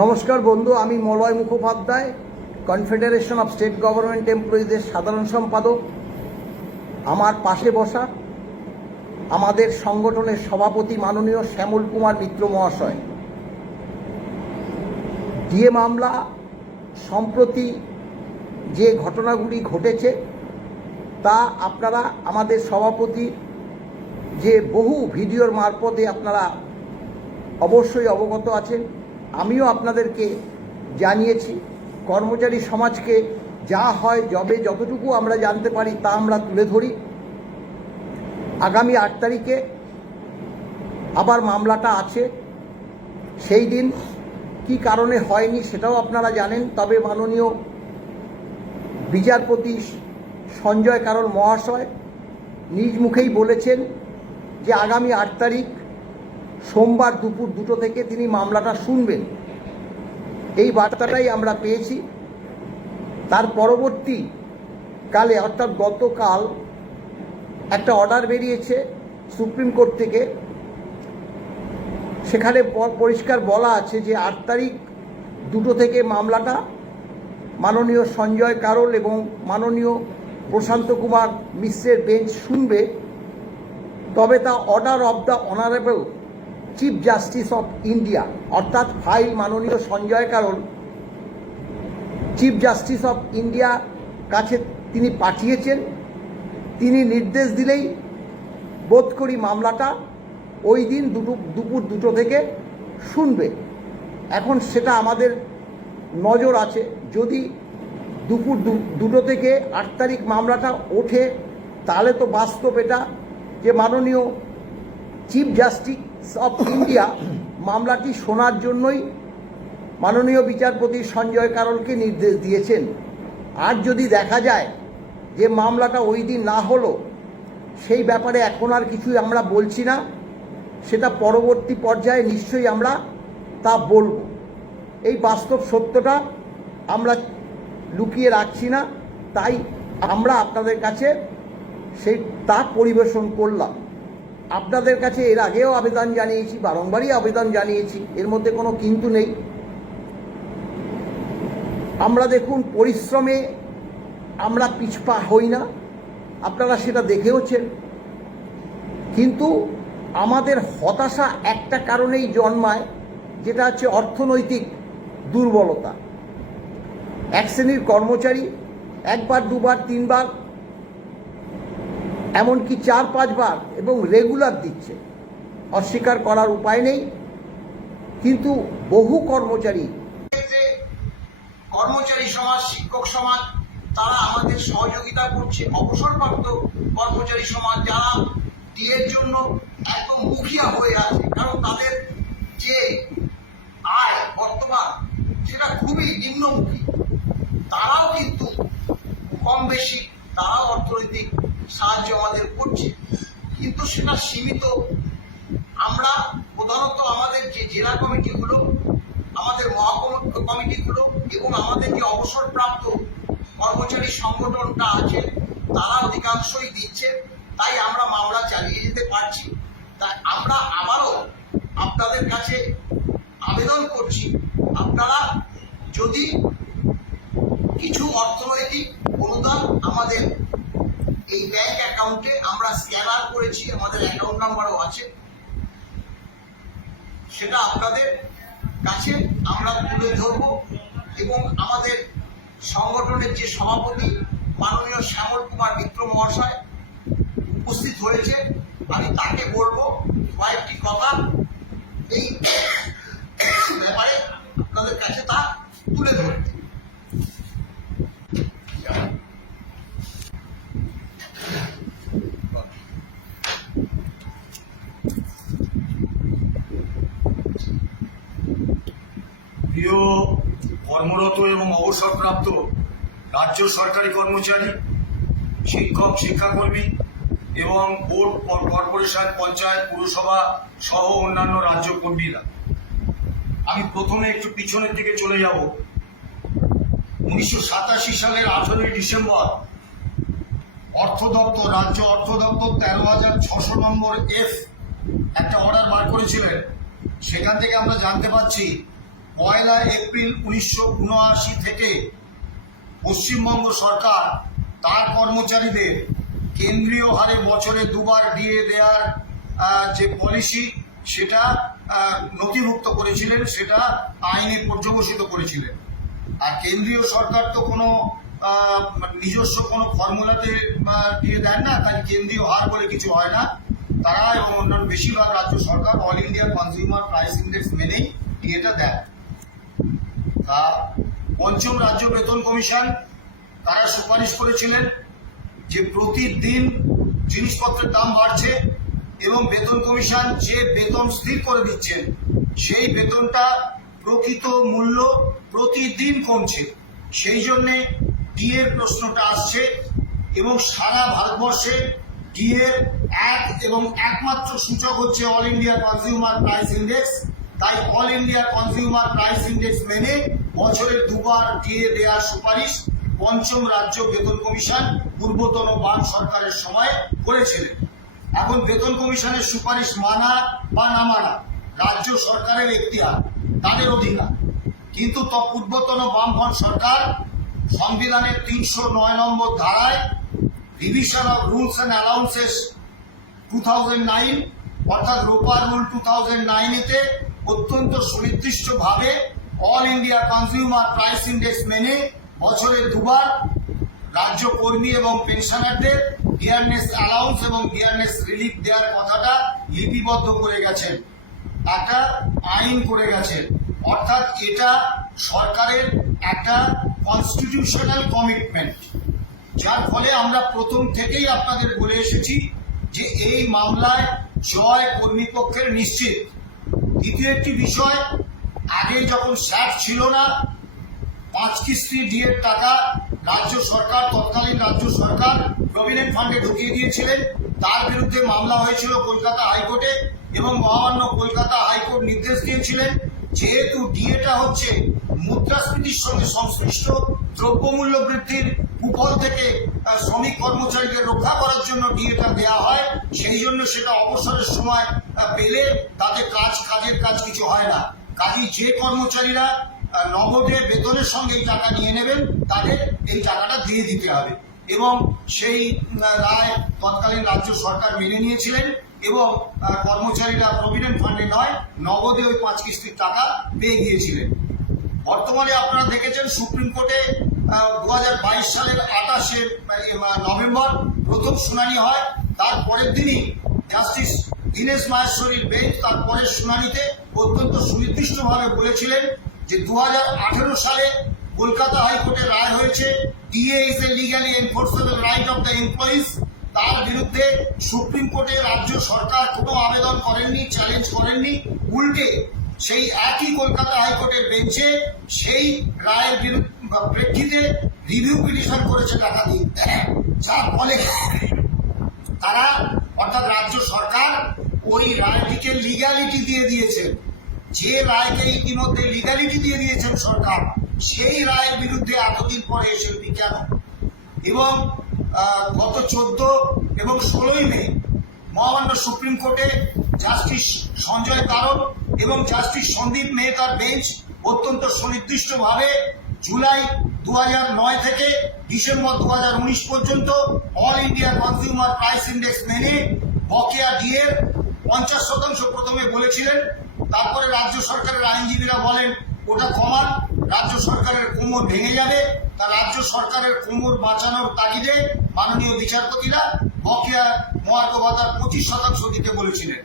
নমস্কার বন্ধু, আমি Moloy Mukhopadhyay confederation of state government এমপ্লয়িজের সাধারণ সম্পাদক। আমার পাশে বসা আমাদের সংগঠনের সভাপতি মাননীয় শ্যামল কুমার মিত্র মহাশয়। ডিএ মামলা, সম্প্রতি যে ঘটনাগুলি ঘটেছে, তা আপনারা, আমাদের সভাপতি যে বহু ভিডিওর মারফতে আপনারা অবশ্যই অবগত আছেন। আমিও আপনাদেরকে জানিয়েছি, কর্মচারী সমাজকে যা হয় যবে যতটুকু আমরা জানতে পারি তা আমরা তুলে ধরি। আগামী আট তারিখে আবার মামলাটা আছে। সেই দিন কি কারণে হয়নি সেটাও আপনারা জানেন, তবে মাননীয় বিচারপতি সঞ্জয় কারণ মহাশয় নিজ মুখেই বলেছেন যে আগামী আট তারিখ সোমবার দুপুর দুটো থেকে তিনি মামলাটা শুনবেন। এই বার্তাটাই আমরা পেয়েছি। তার পরবর্তী কালে, অর্থাৎ গতকাল, একটা অর্ডার বেরিয়েছে সুপ্রিম কোর্ট থেকে। সেখানে পরিষ্কার বলা আছে যে আট তারিখ দুটো থেকে মামলাটা মাননীয় সঞ্জয় কারোল এবং মাননীয় প্রশান্ত কুমার মিশ্রের বেঞ্চ শুনবে। তবে তা order of the honourable chief justice of India অর্থাৎ ফাইল মাননীয় সঞ্জয় কারণ চিফ জাস্টিস অফ ইন্ডিয়া কাছে তিনি পাঠিয়েছেন। তিনি নির্দেশ দিলেই বোধ করি মামলাটা ওই দিন দুটো, দুপুর দুটো থেকে শুনবে। এখন সেটা আমাদের নজর আছে। যদি দুপুর দুটো থেকে আট তারিখ মামলাটা ওঠে, তাহলে তো বাস্তব এটা যে মাননীয় চিফ জাস্টিস অফ ইন্ডিয়া মামলাটি শোনার জন্যই মাননীয় বিচারপতি সঞ্জয় কারণকে নির্দেশ দিয়েছেন। আর যদি দেখা যায় যে মামলাটা ওই দিন না হলো, সেই ব্যাপারে এখন আর কিছুই আমরা বলছি না। সেটা পরবর্তী পর্যায়ে নিশ্চয়ই আমরা তা বলব। এই বাস্তব সত্যটা আমরা লুকিয়ে রাখছি না, তাই আমরা আপনাদের কাছে সেই তা পরিবেশন করলাম। আপনাদের কাছে এর আগেও আবেদন জানিয়েছি, বারংবারই আবেদন জানিয়েছি, এর মধ্যে কোনো কিন্তু নেই। আমরা দেখুন, পরিশ্রমে আমরা পিছপা হই না, আপনারা সেটা দেখেওছেন। কিন্তু আমাদের হতাশা একটা কারণেই জন্মায়, যেটা হচ্ছে অর্থনৈতিক দুর্বলতা। এক শ্রেণির কর্মচারী, একবার, দুবার, তিনবার এমনকি চার পাঁচবার এবং রেগুলার দিচ্ছে। অস্বীকার করার উপায় নেই। কিন্তু বহু কর্মচারী কর্মচারী সমাজ, শিক্ষক সমাজ, তারা আমাদের সহযোগিতা করছে। অবসরপ্রাপ্ত কর্মচারী সমাজ যারা ডিএর জন্য একদম মুখিয়া হয়ে আছে, কারণ তাদের যে আয় বর্তমান সেটা খুবই নিম্নমুখী। তারাও কিন্তু কম বেশি, তারাও অর্থনৈতিক সাহায্য আমাদের করছে। কিন্তু সেটা সীমিত। আমরা প্রধানত আমাদের যে জেলা কমিটিগুলো, আমাদের মহাকম কমিটিগুলো এবং আমাদের যে অবসরপ্রাপ্ত কর্মচারী সংগঠনটা আছে, তারা অধিকাংশই দিচ্ছে। তাই আমরা মামলা চালিয়ে যেতে পারছি। তাই আমরা আবারও আপনাদের কাছে আবেদন করছি, আপনারা যদি কিছু অর্থনৈতিক অনুদান আমাদের এই ব্যাংক অ্যাকাউন্টে আমরা স্ক্যানার করেছি, আমাদের অ্যাকাউন্ট নাম্বারও আছে। সেটা আপনাদের কাছে আমরা তুলে ধরব এবং আমাদের সংগঠনের যে সভাপতি মাননীয় শ্যামল কুমার মিত্র মহাশয় উপস্থিত হয়েছে, আমি তাকে বলব কয়েকটি কথা। এই ব্যাপারে আপনাদের কাছে তা তুলে ধরতে। কর্মরত এবং অবসরপ্রাপ্ত রাজ্য সরকারি কর্মচারী, শিক্ষক, শিক্ষাকর্মী এবং বোর্ড কর্পোরেশন, পঞ্চায়েত, পুরসভা সহ অন্যান্য রাজ্য কর্মীরা। আমি প্রথমে একটু পিছনের দিকে চলে যাব। উনিশশো সাতাশি সালের আঠারোই ডিসেম্বর অর্থ দপ্তর, রাজ্য অর্থ দপ্তর তেরো হাজার ছশো নম্বর এফ একটা অর্ডার বার করেছিলেন। সেখান থেকে আমরা জানতে পারছি পয়লা এপ্রিল উনিশশো উনআশি থেকে পশ্চিমবঙ্গ সরকার তার কর্মচারীদের কেন্দ্রীয় হারে বছরে দুবার ডিএ দেওয়ার যে পলিসি, সেটা নথিভুক্ত করেছিলেন, সেটা আইনে পর্যবসিত করেছিলেন। আর কেন্দ্রীয় সরকার তো কোনো নিজস্ব কোনো ফর্মুলাতে দিয়ে দেন না, তাই কেন্দ্রীয় হার বলে কিছু হয় না। তারা এবং অন্যান্য বেশিরভাগ রাজ্য সরকার, all India consumer price index মেনেই ডিএটা দেয়। তা পঞ্চম রাজ্য বেতন কমিশন তারা সুপারিশ করেছিলেন যে প্রতিদিন জিনিসপত্রের দাম বাড়ছে এবং বেতন কমিশন যে বেতন স্থির করে দিচ্ছেন, সেই বেতনটা প্রকৃত মূল্য প্রতিদিন কমছে। সেই জন্যে ডিএর প্রশ্নটা আসছে এবং সারা ভারতবর্ষে ডিএর এক এবং একমাত্র সূচক হচ্ছে all India consumer price index তাই all India consumer price index মেনে বছরে দুবার দিয়ে দেওয়ার সুপারিশ পঞ্চম রাজ্য বেতন কমিশন পূর্বতন বাম সরকারের সময় করেছিলেন। এখন বেতন কমিশনের সুপারিশ মানা বা না মানা, রাজ্য সরকারের এখতিয়ার তাদের অধিকার। কিন্তু পূর্বতন বামফ্রন্ট সরকার সংবিধানের তিনশো নয় নম্বর ধারায় revision of rules and allowances two thousand nine অর্থাৎ রোপার রুল টু থাউজেন্ড নাইনেতে অত্যন্ত সুনির্দিষ্টভাবে all India consumer price index মেনে বছরে দুবার রাজ্য কর্মী এবং পেনশনারদের ডিয়ারনেস অ্যালাউন্স এবং ডিয়ারনেস রিলিফ দেওয়ার কথাটা লিপিবদ্ধ করে গেছেন, একটা আইন করে গেছেন। অর্থাৎ এটা সরকারের একটা কনস্টিটিউশনাল কমিটমেন্ট যার ফলে আমরা প্রথম থেকেই আপনাদের বলে এসেছি যে এই মামলায় জয় কর্মীপক্ষের নিশ্চিত। দ্বিতীয় একটি বিষয় আগে যখন স্যাট ছিল না, পাঁচ কিস্তি ডিএর টাকা রাজ্য সরকার, তৎকালীন রাজ্য সরকার প্রভিডেন্ট ফান্ডে ঢুকিয়ে দিয়েছিলেন। তার বিরুদ্ধে মামলা হয়েছিল কলকাতা হাইকোর্টে এবং মহামান্য কলকাতা হাইকোর্ট নির্দেশ দিয়েছিলেন, যেহেতু ডিএটা হচ্ছে মুদ্রাস্ফীতির সঙ্গে সংশ্লিষ্ট দ্রব্যমূল্য বৃদ্ধির কুফল থেকে শ্রমিক কর্মচারীদের রক্ষা করার জন্য ডিএটা দেওয়া হয়, সেই জন্য সেটা অবসরের সময় পেলে তাতে কাজ, কাজের কাজ কিছু হয় না। কাজেই যে কর্মচারীরা নগদে বেতনের সঙ্গে টাকা নিয়ে নেবেন, তাদের এই টাকাটা দিয়ে দিতে হবে। এবং সেই রায় তৎকালীন রাজ্য সরকার মেনে নিয়েছিলেন এবং কর্মচারীরা প্রভিডেন্ট ফান্ডে নয়, নগদে ওই পাঁচ কিস্তির টাকা পেয়ে গিয়েছিলেন। বর্তমানে আপনারা দেখেছেন সুপ্রিম কোর্টে দু হাজার বাইশ সালের আঠাশে নভেম্বর প্রথম শুনানি হয়। তার পরের দিনই জাস্টিস দীনেশ মাহেশ্বরীর বেঞ্চ তার পরের শুনানিতে অত্যন্ত সুনির্দিষ্টভাবে বলেছিলেন যে দুহাজার আঠারো সালে কলকাতা হাইকোর্টে রায় হয়েছে DA is a legally enforceable right of the employees তার বিরুদ্ধে সুপ্রিম কোর্টে রাজ্য সরকার কোনো আবেদন করেননি চ্যালেঞ্জ করেননি। উল্টে সেই একই কলকাতা হাইকোর্টের বেঞ্চে সেই রায়ের বিরুদ্ধে প্রেক্ষিতে রিভিউ পিটিশন করেছে টাকা দিয়ে যার ফলে তারা, অর্থাৎ রাজ্য সরকার ওই রায়টিকে লিগ্যালিটি দিয়ে দিয়েছেন। যে রায়কে ইতিমধ্যে লিগ্যালিটি দিয়ে দিয়েছেন সরকার, সেই রায়ের বিরুদ্ধে এতদিন পরে এসে কেন? এবং গত চোদ্দ এবং ষোলোই মে মহামান্য সুপ্রিম কোর্টে জাস্টিস সঞ্জয় কারণ এবং জাস্টিস সন্দীপ মেহতার বেঞ্চ অত্যন্ত সুনির্দিষ্টভাবে জুলাই দু নয় থেকে ডিসেম্বর দু হাজার উনিশ পর্যন্ত all India consumer price index মেনে বকেয়া ডিএর পঞ্চাশ শতাংশ প্রথমে বলেছিলেন, তারপরে রাজ্য সরকারের আইনজীবীরা বলেন, ওটা কমান রাজ্য সরকারের কোমর ভেঙে যাবে, তা রাজ্য সরকারের কোমর বাঁচানোর তাগিদে মাননীয় বিচারপতিরা বকেয়া মহার্ঘ পঁচিশ শতাংশ দিতে বলেছিলেন।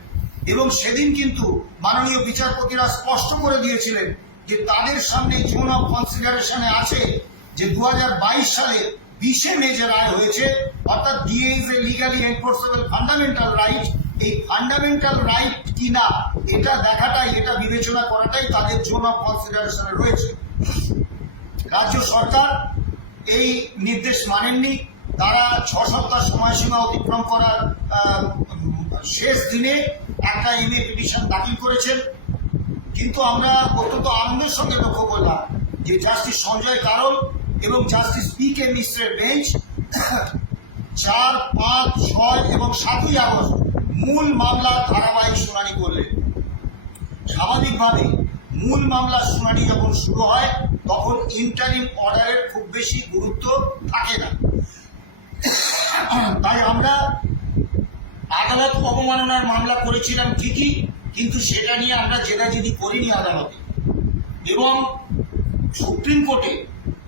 এবং সেদিন কিন্তু মাননীয় বিচারপতিরা স্পষ্ট করে দিয়েছিলেন যে তাদের সামনে জোন অফ কনসিডারেশনে আছে যে দু হাজার বাইশ সালে বিশে মে যে রায় হয়েছে, অর্থাৎ DA is a legally enforceable fundamental right এই ফান্ডামেন্টাল রাইট কিনা, এটা দেখাটাই, এটা বিবেচনা করাটাই তাদের জোন অফ কনসিডারেশনে রয়েছে। রাজ্য সরকার এই নির্দেশ মানেননি। তারা ছ সপ্তাহ সময়সীমা অতিক্রম করার শেষ দিনে একটা এমএ পিটিশন দাখিল করেছেন। কিন্তু আমরা অত্যন্ত আনন্দের সঙ্গে লক্ষ্য করলাম যে জাস্টিস সঞ্জয় কারণ এবং জাস্টিস পি কে মিশ্রের বেঞ্চ চার, পাঁচ, ছয় এবং সাতই আগস্ট মূল মামলার ধারাবাহিক শুনানি করলেন স্বাভাবিকভাবে মূল মামলার শুনানি যখন শুরু হয়, তখন ইন্টারিম অর্ডারের খুব বেশি গুরুত্ব থাকে না। তাই আমরা আদালত অবমাননার মামলা করেছিলাম ঠিকই, কিন্তু সেটা নিয়ে আমরা জেদাজেদি করিনি আদালতে। এবং সুপ্রিম কোর্টে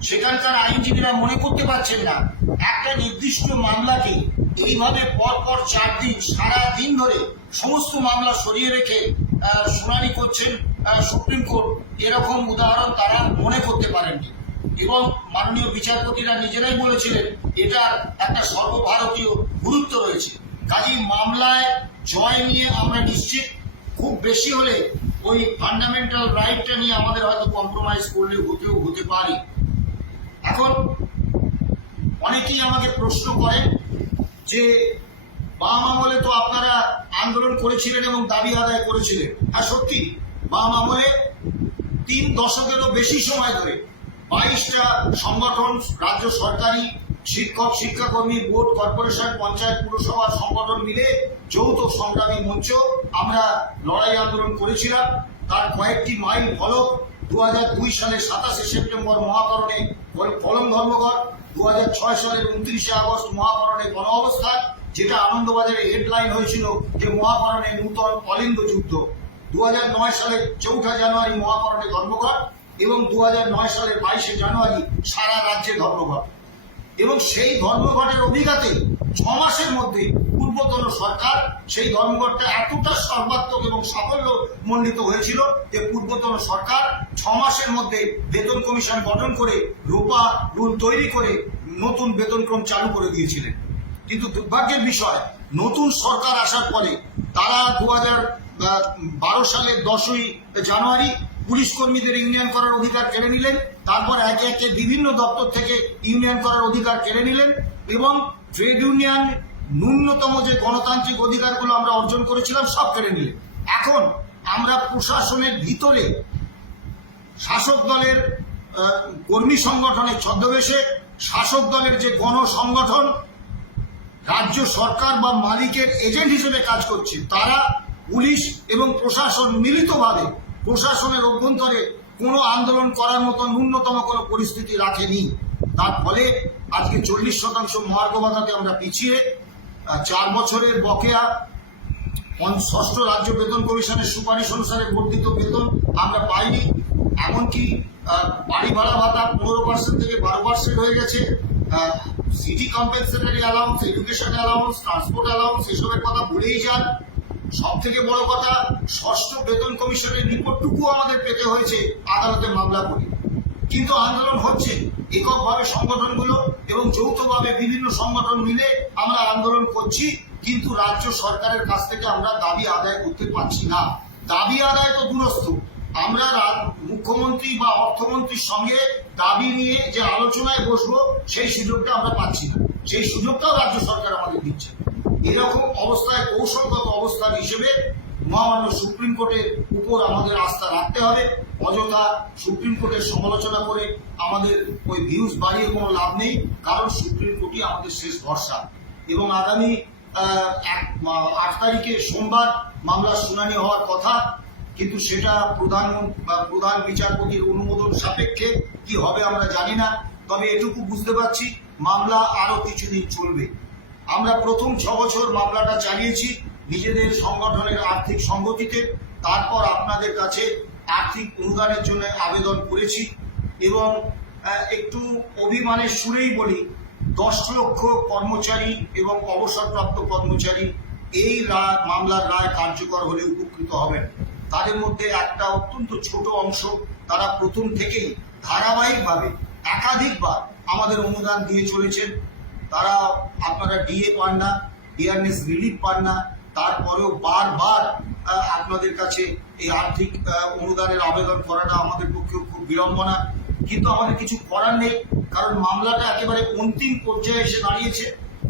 সেখানকার আইনজীবীরা মনে করতে পারছেন না। একটা নির্দিষ্ট মামলাকে এইভাবে পর পর চার দিন, সারা দিন ধরে সমস্ত মামলা সরিয়ে রেখে শুনানি করছেন সুপ্রিম কোর্ট। এরকম উদাহরণ তারা মনে করতে পারেননি। এবং মাননীয় বিচারপতিরা নিজেরাই বলেছিলেন, এটা একটা সর্বভারতীয় গুরুত্ব রয়েছে। কাজী মামলায় জয় নিয়ে আমরা নিশ্চিত। খুব বেশি হলে ওই ফান্ডামেন্টাল রাইটটা নিয়ে আমাদের হয়তো কম্প্রোমাইজ করলে হতেও হতে পারে। এখন অনেকেই আমাকে প্রশ্ন করেন যে বাম আমলে তো আপনারা আন্দোলন করেছিলেন এবং দাবি আদায় করেছিলেন। আর সত্যি। বাম আমলে তিন দশকেরও বেশি সময় ধরে বাইশটা সংগঠন, রাজ্য সরকারি, শিক্ষক, শিক্ষাকর্মী, বোর্ড, কর্পোরেশন, পঞ্চায়েত পুরসভার সংগঠন মিলে যৌথ সংগ্রামী মঞ্চ আমরা লড়াই আন্দোলন করেছিলাম। তার কয়েকটি মাইল ফলক দু সালের সাতাশে সেপ্টেম্বর মহাকরণে ফলম ধর্মঘট দু হাজার ছয় সালের উনত্রিশে আগস্ট মহাকরণে গণ অবস্থান যেটা আনন্দবাজারে হেডলাইন হয়েছিল যে মহাকরণে নূতন কলিঙ্গ যুদ্ধ। দু সালের চৌঠা জানুয়ারি মহাকরণে ধর্মঘট এবং দু হাজার নয় সালের বাইশে জানুয়ারি সারা রাজ্যে ধর্মঘট। এবং সেই ধর্মঘটের অভিঘাতে ছ মাসের মধ্যে পূর্বতন সরকার সেই ধর্মঘটটা এতটা সর্বাত্মক এবং সাফল্য মণ্ডিত হয়েছিল যে পূর্বতন সরকার ছ মাসের মধ্যে বেতন কমিশন গঠন করে রূপা রুল তৈরি করে নতুন বেতনক্রম চালু করে দিয়েছিলেন। কিন্তু দুর্ভাগ্যের বিষয়, নতুন সরকার আসার পরে তারা দু বারো সালের দশই জানুয়ারি পুলিশ কর্মীদের ইউনিয়ন করার অধিকার কেড়ে নিলেন, তারপর একে একে বিভিন্ন দপ্তর থেকে ইউনিয়ন করার অধিকার কেড়ে নিলেন এবং ট্রেড ইউনিয়ন ন্যূনতম যে গণতান্ত্রিক অধিকারগুলো আমরা অর্জন করেছিলাম, সব কেড়ে নিলেন এখন আমরা প্রশাসনের ভিতরে শাসক দলের কর্মী সংগঠনের ছদ্মবেশে শাসক দলের যে গণ সংগঠন রাজ্য সরকার বা মালিকের এজেন্ট হিসেবে কাজ করছে, তারা পুলিশ এবং প্রশাসন মিলিতভাবে প্রশাসনের অভ্যন্তরে কোনো আন্দোলন করার মতো ন্যূনতম কোনো পরিস্থিতি রাখেনি। তার ফলে আজকে চল্লিশ শতাংশ মহার্ঘ আমরা পিছিয়ে চার বছরের বকেয়া ষষ্ঠ রাজ্য বেতন কমিশনের সুপারিশ অনুসারে বর্ধিত বেতন আমরা পাইনি। এমনকি বাড়ি ভাড়া ভাতা পনেরো পার্সেন্ট থেকে বারো পার্সেন্ট হয়ে গেছে। City compensatory allowance education allowance transport allowance এসবের কথা ভুলেই যান। সব থেকে বড় কথা, ষষ্ঠ বেতন কমিশনের রিপোর্টটুকু আমাদের পেতে হয়েছে, আদালতে মামলা করে। কিন্তু আন্দোলন হচ্ছে। এককভাবে সংগঠনগুলো এবং যৌথভাবে বিভিন্ন সংগঠন মিলে আমরা আন্দোলন করছি, কিন্তু রাজ্য সরকারের কাছ থেকে আমরা দাবি আদায় করতে পারছি না। দাবি আদায় তো দূরস্থ আমরা মুখ্যমন্ত্রী বা অর্থমন্ত্রীর সঙ্গে দাবি নিয়ে যে আলোচনায় বসবো, সেই সুযোগটা আমরা পাচ্ছি না। সেই সুযোগটাও রাজ্য সরকার আমাদের দিচ্ছে এরকম অবস্থায় কৌশলগত অবস্থান হিসেবে মহামান্য সুপ্রিম কোর্টের উপর আমাদের আস্থা রাখতে হবে। অযথা সুপ্রিম কোর্টের সমালোচনা করে আমাদের ওই ভিউজ বাড়িয়ে কোনো লাভ নেই, কারণ সুপ্রিম কোর্টই আমাদের শেষ ভরসা। এবং আগামী আট তারিখে সোমবার মামলার শুনানি হওয়ার কথা, কিন্তু সেটা প্রধান প্রধান বিচারপতির অনুমোদন সাপেক্ষে কি হবে আমরা জানি না, তবে এটুকু বুঝতে পারছি মামলা আরও কিছুদিন চলবে। আমরা প্রথম ছ বছর মামলাটা চালিয়েছি নিজেদের সংগঠনের আর্থিক সংগতিতে, তারপর আপনাদের কাছে আর্থিক অনুদানের জন্য আবেদন করেছি এবং একটু অভিমানের সুরেই বলি, দশ লক্ষ কর্মচারী এবং অবসরপ্রাপ্ত কর্মচারী এই মামলার রায় কার্যকর হলে উপকৃত হবেন। তাদের মধ্যে একটা অত্যন্ত ছোট অংশ তারা প্রথম থেকেই ধারাবাহিকভাবে, একাধিকবার আমাদের অনুদান দিয়ে চলেছেন। তারা আপনারা ডিএ পান না ডিয়ারনেস রিলিফ পান না তারপরেও বারবার আপনাদের কাছে এই আর্থিক অনুদানের আবেদন করাটা আমাদের পক্ষেও খুব বিড়ম্বনা। কিন্তু আমাদের কিছু করার নেই, কারণ মামলাটা একেবারে অন্তিম পর্যায়ে এসে দাঁড়িয়েছে।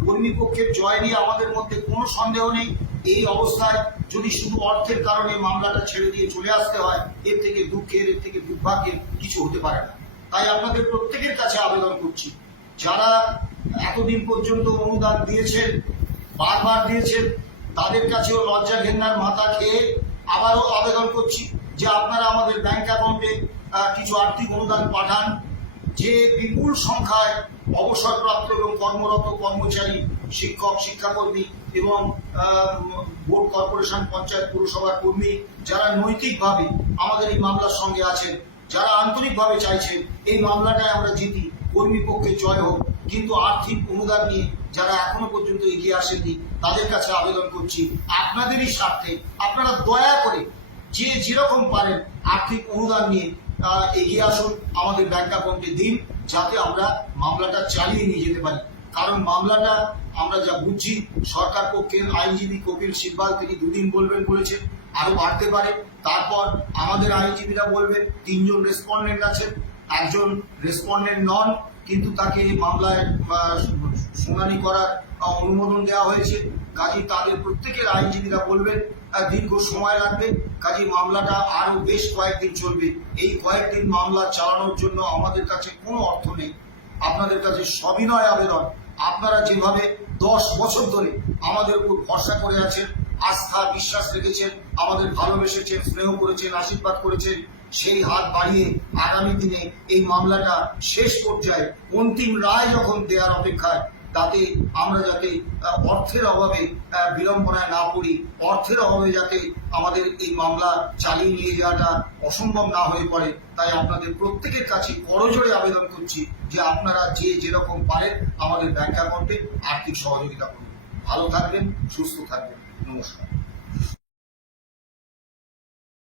কর্মী পক্ষের জয় নিয়ে আমাদের মধ্যে কোনো সন্দেহ নেই। এই অবস্থায় যদি শুধু অর্থের কারণে মামলাটা ছেড়ে দিয়ে চলে আসতে হয়, এর থেকে দুঃখের, এর থেকে দুর্ভাগ্যের কিছু হতে পারে না। তাই আপনাদের প্রত্যেকের কাছে আবেদন করছি, যারা এতদিন পর্যন্ত অনুদান দিয়েছেন, বারবার দিয়েছেন তাদের কাছেও লজ্জা ঘেন্নার মাথা খেয়ে আবারও আবেদন করছি যে আপনারা আমাদের ব্যাংক অ্যাকাউন্টে কিছু আর্থিক অনুদান পাঠান। যে বিপুল সংখ্যায় অবসরপ্রাপ্ত এবং কর্মরত কর্মচারী, শিক্ষক, শিক্ষাকর্মী এবং বোর্ড কর্পোরেশন, পঞ্চায়েত পুরসভার কর্মী যারা নৈতিকভাবে আমাদের এই মামলার সঙ্গে আছেন, যারা আন্তরিকভাবে চাইছেন, এই মামলাটায় আমরা জিতি। কর্মী পক্ষে জয় হোক। কিন্তু আর্থিক অনুদান নিয়ে যারা এখনও পর্যন্ত এগিয়ে আসেননি, তাদের কাছে আবেদন করছি, আপনাদেরই স্বার্থে আপনারা দয়া করে যে যেরকম পারেন আর্থিক অনুদান নিয়ে এগিয়ে আসুন, আমাদের ব্যাংক অ্যাকাউন্টে দিন, যাতে আমরা মামলাটা চালিয়ে নিয়ে যেতে পারি। কারণ মামলাটা আমরা যা বুঝছি, সরকার পক্ষের আইনজীবী কপিল সিব্বাল তিনি দুদিন বলবেন বলেছেন, আরও বাড়তে পারে। তারপর আমাদের আইনজীবীরা বলবেন, তিনজন রেসপন্ডেন্ট আছেন একজন রেসপন্ডেন্ট নন, কিন্তু তাকে মামলায় শুনানি করার অনুমোদন দেওয়া হয়েছে। কাজী তাদের প্রত্যেকের আইনজীবীরা বলবেন দীর্ঘ সময় লাগবে। কাজী মামলাটা আরও বেশ কয়েকদিন চলবে। এই কয়েকদিন মামলা চালানোর জন্য আমাদের কাছে কোনো অর্থ নেই। আপনাদের কাছে সবিনয় আবেদন। আপনারা যেভাবে দশ বছর ধরে আমাদের উপর ভরসা করে আছেন, আস্থা, বিশ্বাস রেখেছেন, আমাদের ভালোবেসেছেন, স্নেহ করেছেন, আশীর্বাদ করেছেন সেই হাত বাড়িয়ে আগামী দিনে এই মামলাটা শেষ পর্যায়ে অন্তিম রায় যখন দেওয়ার অপেক্ষায় তাতে আমরা যাতে অর্থের অভাবে আহ, বিড়ম্বনায় না পড়ি অর্থের অভাবে যাতে আমাদের এই মামলা চালিয়ে নিয়ে যাওয়াটা অসম্ভব না হয়ে পড়ে তাই আপনাদের প্রত্যেকের কাছে করজোড়ে আবেদন করছি যে আপনারা যে যেরকম পারেন আমাদের ব্যাংক অ্যাকাউন্টে আর্থিক সহযোগিতা করুন। ভালো থাকবেন সুস্থ থাকবেন। নমস্কার।